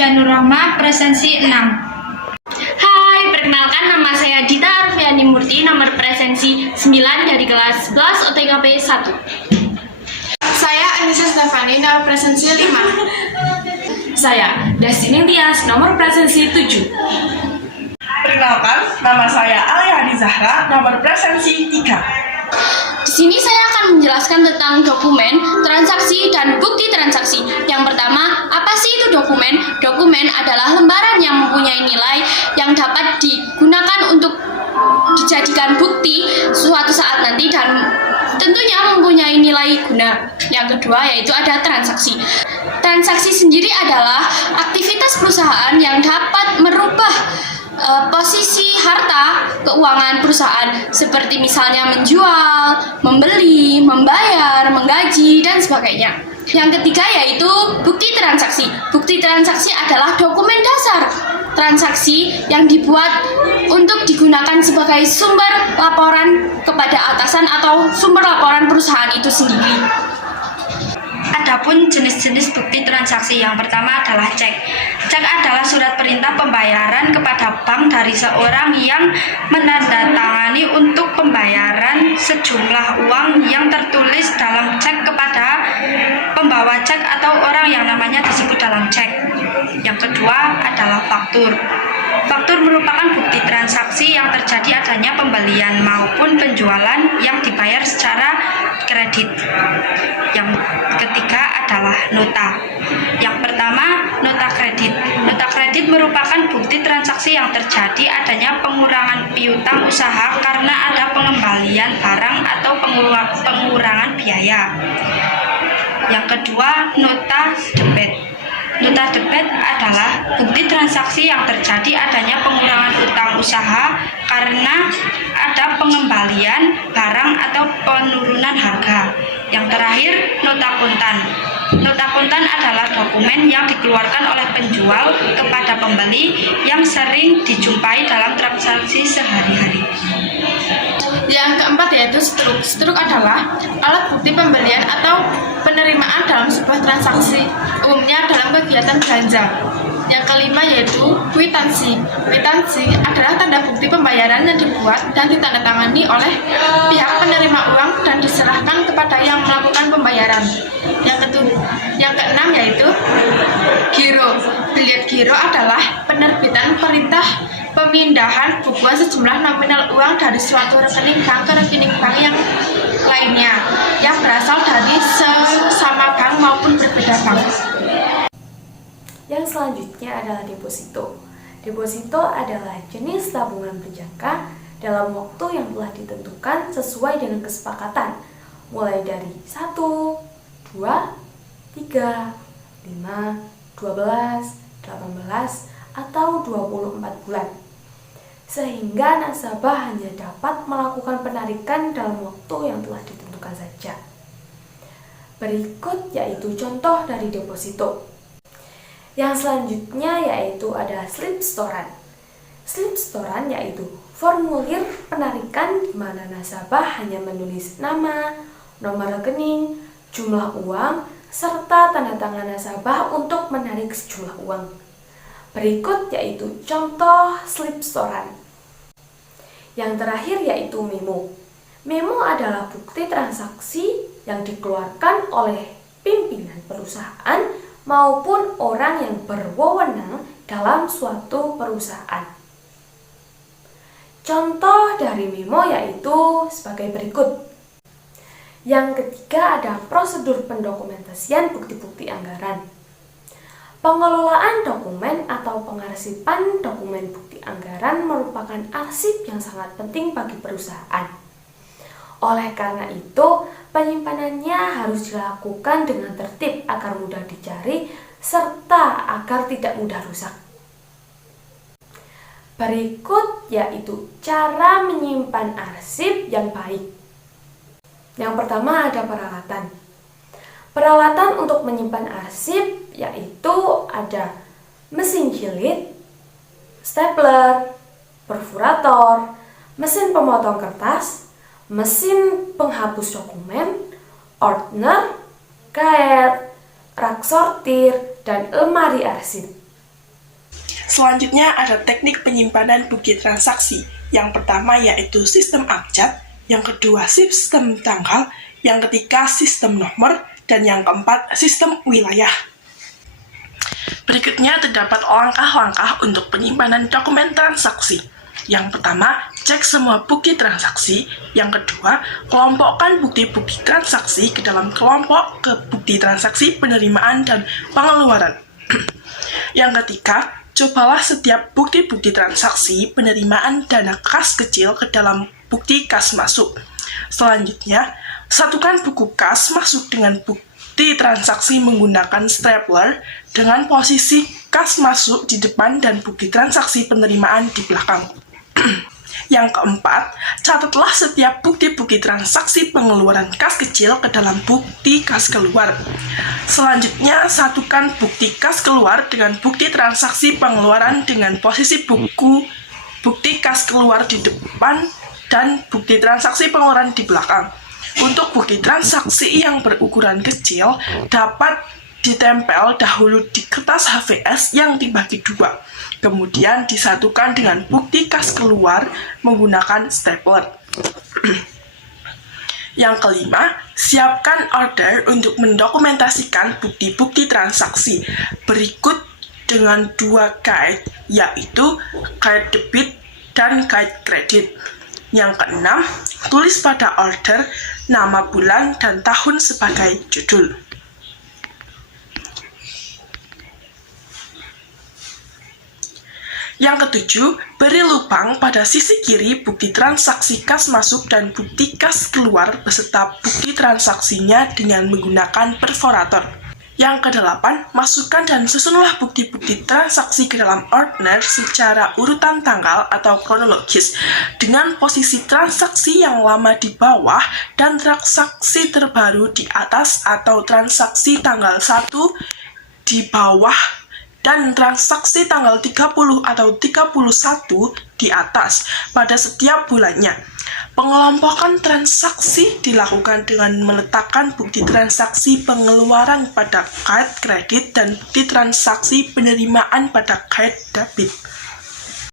Dika Nurrahma, presensi 6. Hai, perkenalkan nama saya Dita Arfiani Murti, nomor presensi 9 dari kelas 11 OTKP 1. Saya Anissa Stefani, nomor presensi 5. Saya Destiny Tias, nomor presensi 7. Perkenalkan, nama saya Alia Hadi Zahra, nomor presensi 3. Di sini saya akan menjelaskan tentang dokumen, transaksi, dan bukti transaksi. Yang pertama, apa sih itu dokumen? Dokumen adalah lembaran yang mempunyai nilai yang dapat digunakan untuk dijadikan bukti suatu saat nanti dan tentunya mempunyai nilai guna. Yang kedua yaitu ada transaksi. Transaksi sendiri adalah aktivitas perusahaan yang dapat merubah posisi harta keuangan perusahaan seperti misalnya menjual, membeli, membayar, menggaji, dan sebagainya. Yang ketiga yaitu bukti transaksi. Bukti transaksi adalah dokumen dasar transaksi yang dibuat untuk digunakan sebagai sumber laporan kepada atasan atau sumber laporan perusahaan itu sendiri. Adapun jenis-jenis bukti transaksi, yang pertama adalah cek. Cek adalah surat perintah pembayaran kepada bank dari seorang yang menandatangani untuk pembayaran sejumlah uang yang tertulis dalam cek kepada pembawa cek atau orang yang namanya disebut dalam cek. Yang kedua adalah faktur. Faktur merupakan bukti transaksi yang terjadi adanya pembelian maupun penjualan yang dibayar secara kredit. Yang ketiga adalah nota. Yang pertama, nota kredit. Nota kredit merupakan bukti transaksi yang terjadi adanya pengurangan piutang usaha karena ada pengembalian barang atau pengurangan biaya. Yang kedua, nota debit. Nota debit adalah bukti transaksi yang terjadi adanya pengurangan utang usaha karena ada pengembalian barang atau penurunan harga. Yang terakhir, nota kontan. Nota kontan adalah dokumen yang dikeluarkan oleh penjual kepada pembeli yang sering dijumpai dalam transaksi sehari-hari. Yang keempat yaitu struk. Struk adalah alat bukti pembelian atau penerimaan dalam sebuah transaksi, umumnya dalam kegiatan belanja. Yang kelima yaitu kwitansi. Kwitansi adalah tanda bukti pembayaran yang dibuat dan ditandatangani oleh pihak penerima uang dan diserahkan kepada yang melakukan pembayaran. Yang keenam yaitu giro. Bilet giro adalah penerbitan perintah pemindahan bukuan sejumlah nominal uang dari suatu rekening bank ke rekening bank yang lainnya yang berasal dari sesama bank maupun berbeda bank. Yang selanjutnya adalah deposito. Deposito adalah jenis tabungan berjangka dalam waktu yang telah ditentukan sesuai dengan kesepakatan, mulai dari 1, 2, 3, 5, 12, 18, atau 24 bulan. Sehingga nasabah hanya dapat melakukan penarikan dalam waktu yang telah ditentukan saja. Berikut yaitu contoh dari deposito. Yang selanjutnya yaitu ada slip setoran. Slip setoran yaitu formulir penarikan di mana nasabah hanya menulis nama, nomor rekening, jumlah uang, serta tanda tangan nasabah untuk menarik sejumlah uang. Berikut yaitu contoh slip setoran. Yang terakhir yaitu memo. Memo adalah bukti transaksi yang dikeluarkan oleh pimpinan perusahaan maupun orang yang berwenang dalam suatu perusahaan. Contoh dari memo yaitu sebagai berikut. Yang ketiga ada prosedur pendokumentasian bukti-bukti anggaran. Pengelolaan dokumen atau pengarsipan dokumen bukti anggaran merupakan arsip yang sangat penting bagi perusahaan. Oleh karena itu, penyimpanannya harus dilakukan dengan tertib agar mudah dicari serta agar tidak mudah rusak. Berikut yaitu cara menyimpan arsip yang baik. Yang pertama ada peralatan. Peralatan untuk menyimpan arsip yaitu ada mesin jilid, stapler, perfurator, mesin pemotong kertas, mesin penghapus dokumen, ordner, karet, rak sortir, dan lemari arsip. Selanjutnya ada teknik penyimpanan bukti transaksi. Yang pertama yaitu sistem abjad, yang kedua sistem tanggal, yang ketiga sistem nomor, dan yang keempat sistem wilayah. Berikutnya terdapat langkah-langkah untuk penyimpanan dokumen transaksi. Yang pertama, cek semua bukti transaksi. Yang kedua, kelompokkan bukti-bukti transaksi ke dalam kelompok ke bukti transaksi penerimaan dan pengeluaran. Yang ketiga, cobalah setiap bukti-bukti transaksi penerimaan dana kas kecil ke dalam bukti kas masuk. Selanjutnya, satukan buku kas masuk dengan bukti transaksi menggunakan stapler dengan posisi kas masuk di depan dan bukti transaksi penerimaan di belakang. Yang keempat, catatlah setiap bukti-bukti transaksi pengeluaran kas kecil ke dalam bukti kas keluar. Selanjutnya, satukan bukti kas keluar dengan bukti transaksi pengeluaran dengan posisi bukti kas keluar di depan dan bukti transaksi pengeluaran di belakang. Untuk bukti transaksi yang berukuran kecil dapat ditempel dahulu di kertas HVS yang dibagi dua, kemudian disatukan dengan bukti kas keluar menggunakan stapler. Yang kelima, siapkan order untuk mendokumentasikan bukti-bukti transaksi berikut dengan dua guide, yaitu guide debit dan guide kredit. Yang keenam, tulis pada order nama bulan dan tahun sebagai judul. Yang ketujuh, beri lubang pada sisi kiri bukti transaksi kas masuk dan bukti kas keluar beserta bukti transaksinya dengan menggunakan perforator. Yang kedelapan, masukkan dan susunlah bukti-bukti transaksi ke dalam order secara urutan tanggal atau kronologis dengan posisi transaksi yang lama di bawah dan transaksi terbaru di atas atau transaksi tanggal 1 di bawah dan transaksi tanggal 30 atau 31 di atas pada setiap bulannya. Pengelompokan transaksi dilakukan dengan meletakkan bukti transaksi pengeluaran pada guide kredit dan bukti transaksi penerimaan pada guide debit.